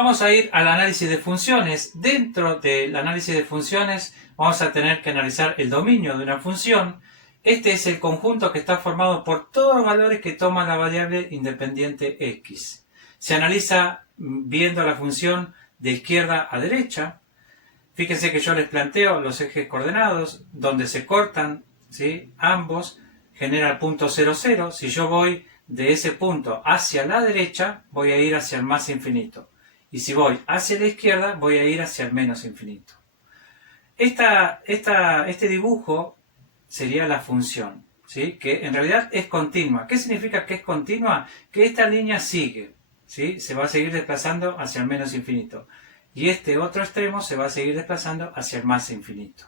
Vamos a ir al análisis de funciones. Dentro del análisis de funciones vamos a tener que analizar el dominio de una función. Este es el conjunto que está formado por todos los valores que toma la variable independiente x. Se analiza viendo la función de izquierda a derecha. Fíjense que yo les planteo los ejes coordenados, donde se cortan, ¿sí?, ambos, genera el punto 0, 0. Si yo voy de ese punto hacia la derecha, voy a ir hacia el más infinito. Y si voy hacia la izquierda, voy a ir hacia el menos infinito. Este dibujo sería la función, ¿sí?, que en realidad es continua. ¿Qué significa que es continua? Que esta línea sigue, ¿sí?, se va a seguir desplazando hacia el menos infinito. Y este otro extremo se va a seguir desplazando hacia el más infinito.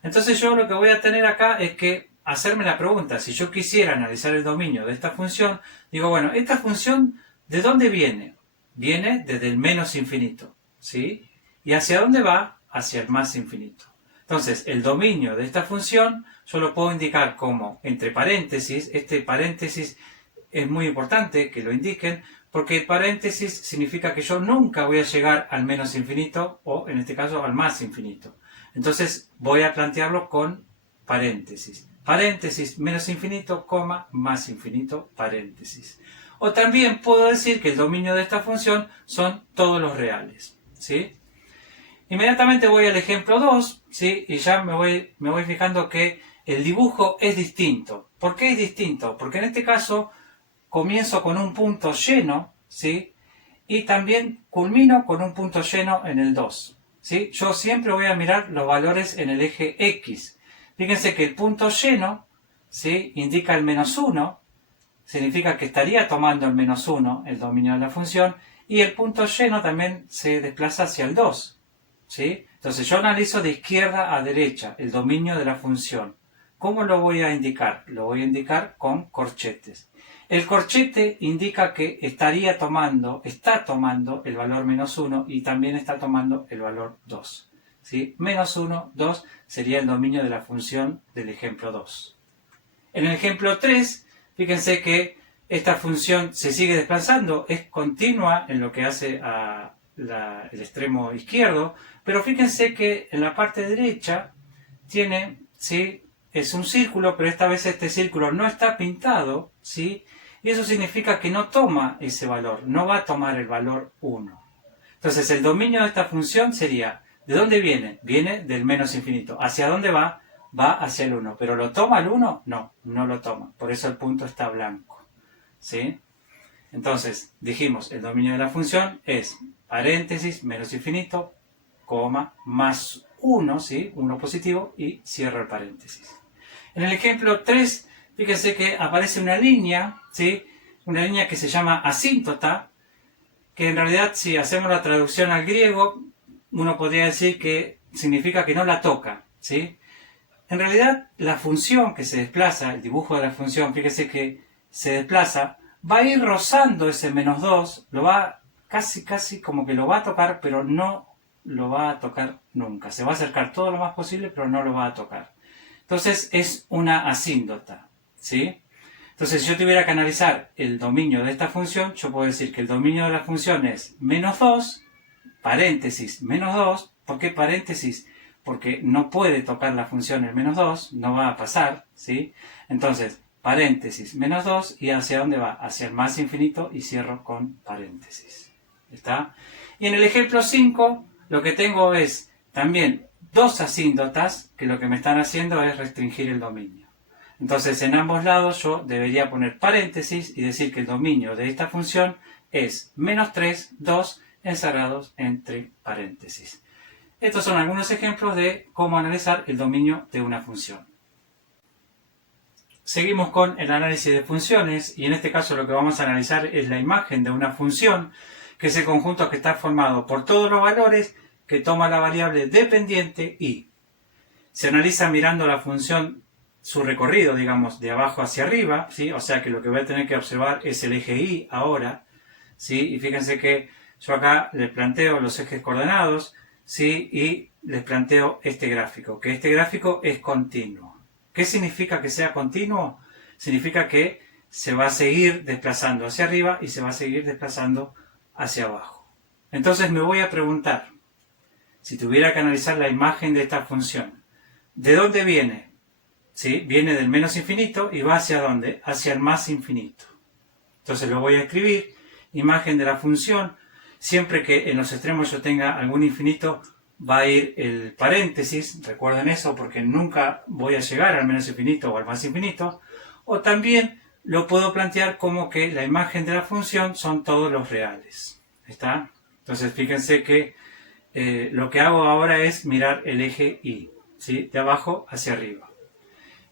Entonces yo lo que voy a tener acá es que hacerme la pregunta, si yo quisiera analizar el dominio de esta función, digo, bueno, esta función, ¿de dónde viene? Viene desde el menos infinito, ¿sí? ¿Y hacia dónde va? Hacia el más infinito. Entonces, el dominio de esta función yo lo puedo indicar como entre paréntesis. Este paréntesis es muy importante que lo indiquen, porque paréntesis significa que yo nunca voy a llegar al menos infinito, o en este caso al más infinito. Entonces voy a plantearlo con paréntesis. Paréntesis, menos infinito, coma, más infinito, paréntesis. O también puedo decir que el dominio de esta función son todos los reales, ¿sí? Inmediatamente voy al ejemplo 2, ¿sí? Y ya me voy fijando que el dibujo es distinto. ¿Por qué es distinto? Porque en este caso comienzo con un punto lleno, ¿sí?, y también culmino con un punto lleno en el 2, ¿sí? Yo siempre voy a mirar los valores en el eje X. Fíjense que el punto lleno, ¿sí?, indica el menos 1, significa que estaría tomando el menos 1, el dominio de la función, y el punto lleno también se desplaza hacia el 2, ¿sí? Entonces yo analizo de izquierda a derecha el dominio de la función. ¿Cómo lo voy a indicar? Lo voy a indicar con corchetes. El corchete indica que está tomando el valor menos 1 y también está tomando el valor 2. ¿Sí? Menos 1, 2 sería el dominio de la función del ejemplo 2. En el ejemplo 3, fíjense que esta función se sigue desplazando, es continua en lo que hace el extremo izquierdo, pero fíjense que en la parte derecha tiene, ¿sí?, es un círculo, pero esta vez este círculo no está pintado, ¿sí?, y eso significa que no toma ese valor, no va a tomar el valor 1. Entonces el dominio de esta función sería, ¿de dónde viene? Viene del menos infinito. ¿Hacia dónde va? Va hacia el 1. ¿Pero lo toma el 1? No, no lo toma. Por eso el punto está blanco, ¿sí? Entonces dijimos, el dominio de la función es paréntesis, menos infinito, coma, más 1, ¿sí?, 1 positivo, y cierro el paréntesis. En el ejemplo 3, fíjense que aparece una línea, ¿sí?, una línea que se llama asíntota, que en realidad, si hacemos la traducción al griego, uno podría decir que significa que no la toca, ¿sí? En realidad, la función que se desplaza, el dibujo de la función, fíjense que se desplaza, va a ir rozando ese menos 2, lo va casi como que lo va a tocar, pero no lo va a tocar nunca. Se va a acercar todo lo más posible, pero no lo va a tocar. Entonces es una asíntota, ¿sí? Entonces si yo tuviera que analizar el dominio de esta función, yo puedo decir que el dominio de la función es menos 2, paréntesis, menos 2. ¿Por qué paréntesis? Porque no puede tocar la función el menos 2, no va a pasar, ¿sí? Entonces, paréntesis, menos 2, ¿y hacia dónde va? Hacia el más infinito, y cierro con paréntesis. ¿Está? Y en el ejemplo 5, lo que tengo es también dos asíntotas que lo que me están haciendo es restringir el dominio. Entonces, en ambos lados yo debería poner paréntesis y decir que el dominio de esta función es menos 3, 2, encerrados entre paréntesis. Estos son algunos ejemplos de cómo analizar el dominio de una función. Seguimos con el análisis de funciones, y en este caso lo que vamos a analizar es la imagen de una función, que es el conjunto que está formado por todos los valores que toma la variable dependiente y. Se analiza mirando la función, su recorrido, digamos, de abajo hacia arriba, ¿sí? O sea que lo que voy a tener que observar es el eje Y ahora, ¿sí? Y fíjense que yo acá les planteo los ejes coordenados, ¿sí?, y les planteo este gráfico, que este gráfico es continuo. ¿Qué significa que sea continuo? Significa que se va a seguir desplazando hacia arriba y se va a seguir desplazando hacia abajo, Entonces me voy a preguntar, si tuviera que analizar la imagen de esta función, ¿de dónde viene? ¿Sí? Viene del menos infinito y va hacia dónde? Hacia el más infinito. Entonces lo voy a escribir, imagen de la función, siempre que en los extremos yo tenga algún infinito, va a ir el paréntesis, recuerden eso porque nunca voy a llegar al menos infinito o al más infinito, o también lo puedo plantear como que la imagen de la función son todos los reales. ¿Está? Entonces fíjense que lo que hago ahora es mirar el eje Y, ¿sí? De abajo hacia arriba.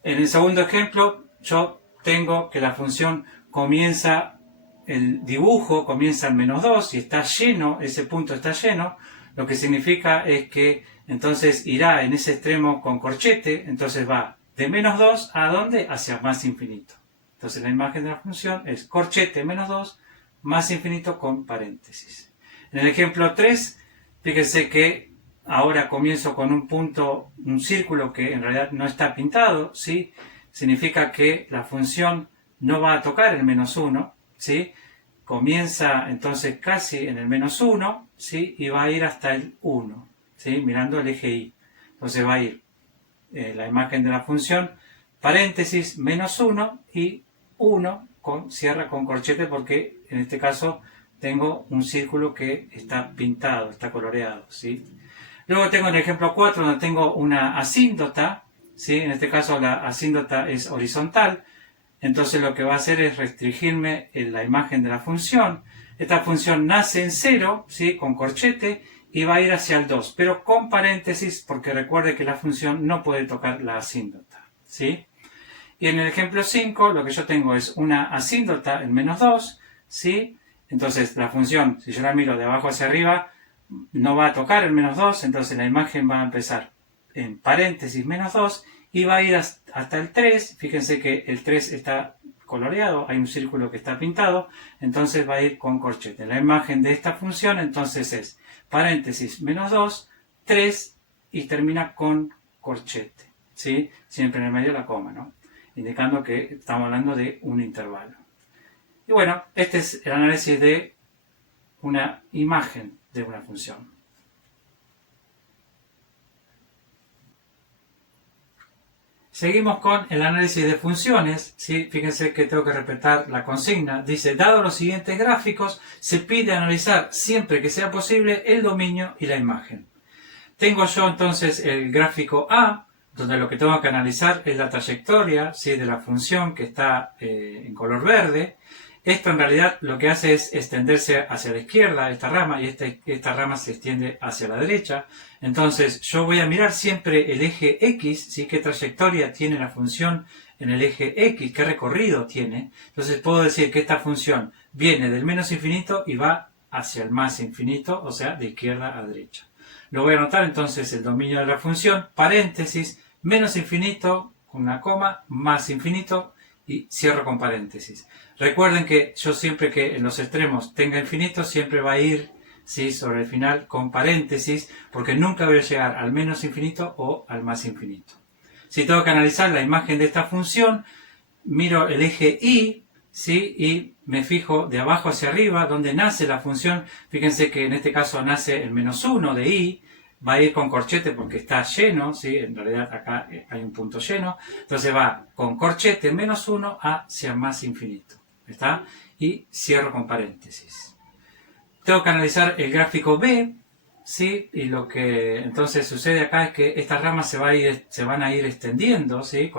En el segundo ejemplo, yo tengo que la función comienza, el dibujo comienza en -2 y está lleno, ese punto está lleno, lo que significa es que entonces irá en ese extremo con corchete, entonces va de -2 a ¿dónde? Hacia más infinito. Entonces la imagen de la función es corchete -2 más infinito con paréntesis. En el ejemplo 3, fíjense que ahora comienzo con un punto, un círculo que en realidad no está pintado, ¿sí? Significa que la función no va a tocar el -1, ¿sí? Comienza entonces casi en el -1, ¿sí? Y va a ir hasta el 1, ¿sí? Mirando el eje Y. Entonces va a ir la imagen de la función, paréntesis, -1 y 1, cierra con corchete porque en este caso tengo un círculo que está pintado, está coloreado, ¿sí? Luego tengo el ejemplo 4 donde tengo una asíntota, ¿sí? En este caso la asíntota es horizontal, entonces lo que va a hacer es restringirme en la imagen de la función. Esta función nace en 0, ¿sí? Con corchete, y va a ir hacia el 2, pero con paréntesis porque recuerde que la función no puede tocar la asíntota, ¿sí? Y en el ejemplo 5 lo que yo tengo es una asíntota en -2, ¿sí? Entonces la función, si yo la miro de abajo hacia arriba, no va a tocar el -2, entonces la imagen va a empezar en paréntesis -2 y va a ir hasta el 3. Fíjense que el 3 está coloreado, hay un círculo que está pintado, entonces va a ir con corchete. La imagen de esta función entonces es paréntesis -2, 3 y termina con corchete, ¿sí? Siempre en el medio la coma, ¿no? Indicando que estamos hablando de un intervalo. Y bueno, este es el análisis de una imagen de una función. Seguimos con el análisis de funciones, ¿sí? Fíjense que tengo que respetar la consigna. Dice, dado los siguientes gráficos, se pide analizar siempre que sea posible el dominio y la imagen. Tengo yo entonces el gráfico A, donde lo que tengo que analizar es la trayectoria, ¿sí? De la función que está en color verde. Esto en realidad lo que hace es extenderse hacia la izquierda, esta rama, y esta rama se extiende hacia la derecha. Entonces yo voy a mirar siempre el eje X, ¿sí? Qué trayectoria tiene la función en el eje X, qué recorrido tiene. Entonces puedo decir que esta función viene del menos infinito y va hacia el más infinito, o sea, de izquierda a derecha. Lo voy a anotar entonces el dominio de la función, paréntesis, menos infinito, una coma, más infinito, y cierro con paréntesis. Recuerden que yo siempre que en los extremos tenga infinito, siempre va a ir, ¿sí? Sobre el final con paréntesis, porque nunca voy a llegar al menos infinito o al más infinito. Si tengo que analizar la imagen de esta función, miro el eje Y, ¿sí? Y me fijo de abajo hacia arriba, donde nace la función. Fíjense que en este caso nace el -1 de Y, va a ir con corchete porque está lleno, ¿sí? En realidad acá hay un punto lleno, entonces va con corchete -1 hacia más infinito, ¿está? Y cierro con paréntesis. Tengo que analizar el gráfico B, ¿sí? Y lo que entonces sucede acá es que estas ramas se van a ir extendiendo, ¿sí?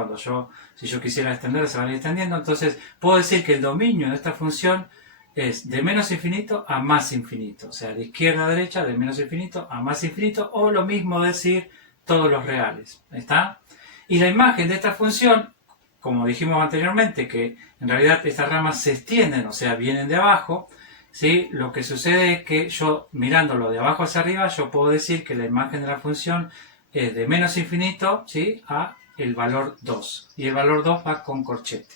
Si yo quisiera extender, se van a ir extendiendo, entonces puedo decir que el dominio de esta función es de menos infinito a más infinito, o sea, de izquierda a derecha, de menos infinito a más infinito, o lo mismo decir todos los reales, ¿está? Y la imagen de esta función, como dijimos anteriormente, que en realidad estas ramas se extienden, o sea, vienen de abajo, ¿sí? Lo que sucede es que yo, mirándolo de abajo hacia arriba, yo puedo decir que la imagen de la función es de menos infinito, ¿sí? A el valor 2, y el valor 2 va con corchete.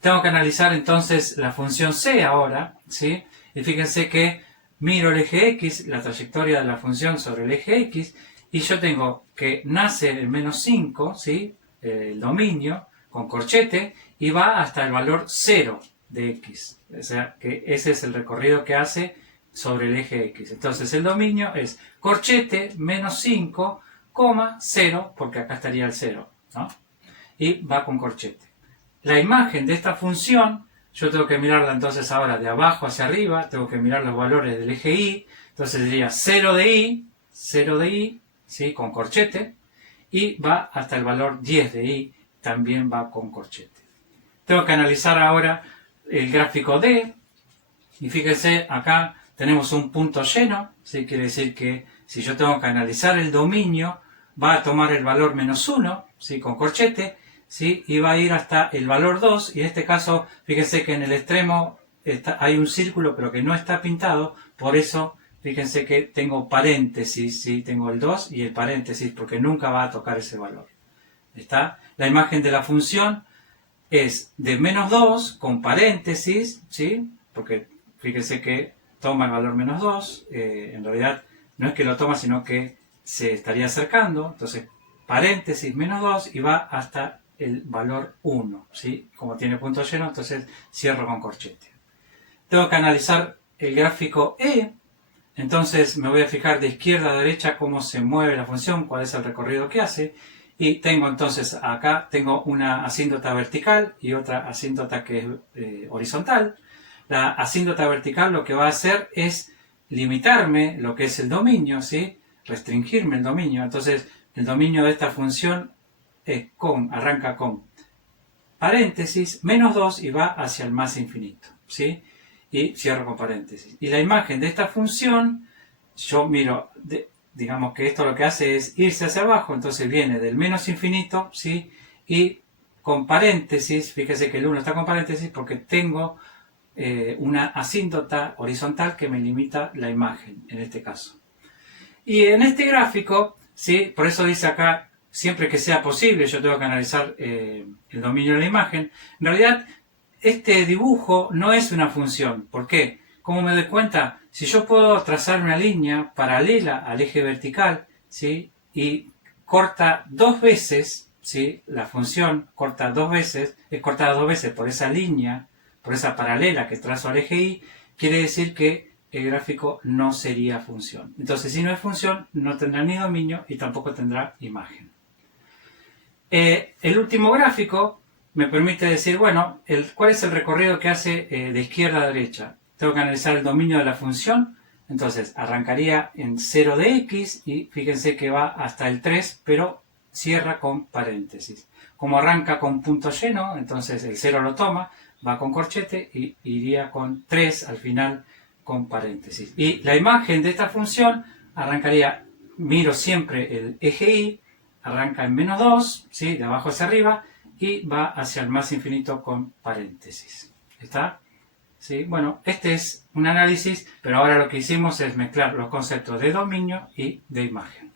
Tengo que analizar entonces la función c ahora, ¿sí? Y fíjense que miro el eje x, la trayectoria de la función sobre el eje x, y yo tengo que nace el -5, ¿sí? El dominio con corchete, y va hasta el valor 0 de x. O sea que ese es el recorrido que hace sobre el eje X. Entonces el dominio es corchete menos 5, 0, porque acá estaría el 0, ¿no? Y va con corchete. La imagen de esta función, yo tengo que mirarla entonces ahora de abajo hacia arriba, tengo que mirar los valores del eje Y, entonces diría 0 de Y, ¿sí? Con corchete, y va hasta el valor 10 de Y, también va con corchete. Tengo que analizar ahora el gráfico D, y fíjense, acá tenemos un punto lleno, ¿sí? Quiere decir que si yo tengo que analizar el dominio, va a tomar el valor menos 1, ¿sí? Con corchete, ¿sí? Y va a ir hasta el valor 2, y en este caso, fíjense que en el extremo hay un círculo, pero que no está pintado, por eso, fíjense que tengo paréntesis, ¿sí? Tengo el 2 y el paréntesis, porque nunca va a tocar ese valor. ¿Está? La imagen de la función es de menos 2 con paréntesis, ¿sí? Porque fíjense que toma el valor menos 2, en realidad no es que lo toma, sino que se estaría acercando, entonces paréntesis menos 2 y va hasta el valor 1, ¿sí? Como tiene punto lleno, entonces cierro con corchete. Tengo que analizar el gráfico E, entonces me voy a fijar de izquierda a derecha cómo se mueve la función, cuál es el recorrido que hace, y tengo entonces acá tengo una asíntota vertical y otra asíntota que es horizontal. La asíntota vertical lo que va a hacer es limitarme lo que es el dominio, ¿sí? Restringirme el dominio. Entonces el dominio de esta función arranca con paréntesis, menos 2 y va hacia el más infinito, ¿sí? Y cierro con paréntesis. Y la imagen de esta función, yo miro, digamos que esto lo que hace es irse hacia abajo, entonces viene del menos infinito, ¿sí? Y con paréntesis, fíjese que el 1 está con paréntesis porque tengo una asíntota horizontal que me limita la imagen, en este caso. Y en este gráfico, ¿sí? Por eso dice acá, siempre que sea posible, yo tengo que analizar el dominio de la imagen. En realidad, este dibujo no es una función. ¿Por qué? ¿Cómo me doy cuenta? Si yo puedo trazar una línea paralela al eje vertical, ¿sí? Y corta 2 veces, ¿sí? La función corta 2 veces, es cortada 2 veces por esa línea, por esa paralela que trazo al eje Y, quiere decir que el gráfico no sería función. Entonces, si no es función, no tendrá ni dominio y tampoco tendrá imagen. El último gráfico me permite decir, bueno, ¿cuál es el recorrido que hace de izquierda a derecha? Tengo que analizar el dominio de la función, entonces arrancaría en 0 de x y fíjense que va hasta el 3, pero cierra con paréntesis. Como arranca con punto lleno, entonces el 0 lo toma, va con corchete y iría con 3 al final con paréntesis. Y la imagen de esta función arrancaría, miro siempre el eje Y, arranca en menos 2, ¿sí? De abajo hacia arriba, y va hacia el más infinito con paréntesis. ¿Está? ¿Sí? Bueno, este es un análisis, pero ahora lo que hicimos es mezclar los conceptos de dominio y de imagen.